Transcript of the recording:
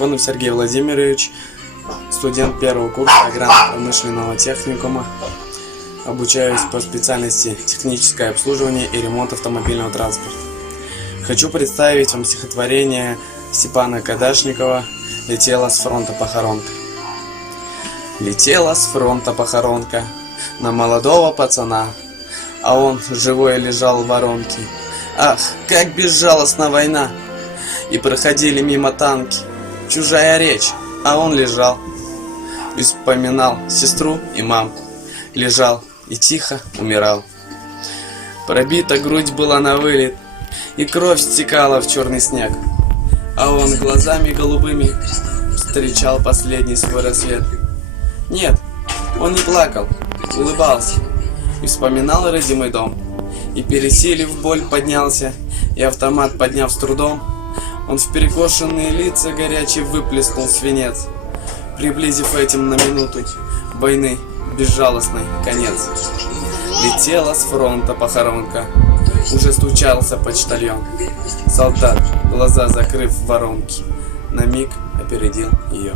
Драконов Сергей Владимирович, студент первого курса аграрно-промышленного техникума. Обучаюсь по специальности техническое обслуживание и ремонт автомобильного транспорта. Хочу представить вам стихотворение Степана Кадашникова «Летела с фронта похоронка». Летела с фронта похоронка на молодого пацана, а он живой лежал в воронке. Ах, как безжалостна война! И проходили мимо танки, чужая речь, а он лежал и вспоминал сестру и мамку. Лежал и тихо умирал. Пробита грудь была на вылет, и кровь стекала в черный снег, а он глазами голубыми встречал последний свой рассвет. Нет, он не плакал, улыбался и вспоминал родимый дом. И, пересилив боль, поднялся, и автомат подняв с трудом, он в перекошенные лица горячий выплеснул свинец, приблизив этим на минуту войны безжалостный конец. Летела с фронта похоронка, уже стучался почтальон. Солдат, глаза закрыв в воронке, на миг опередил ее.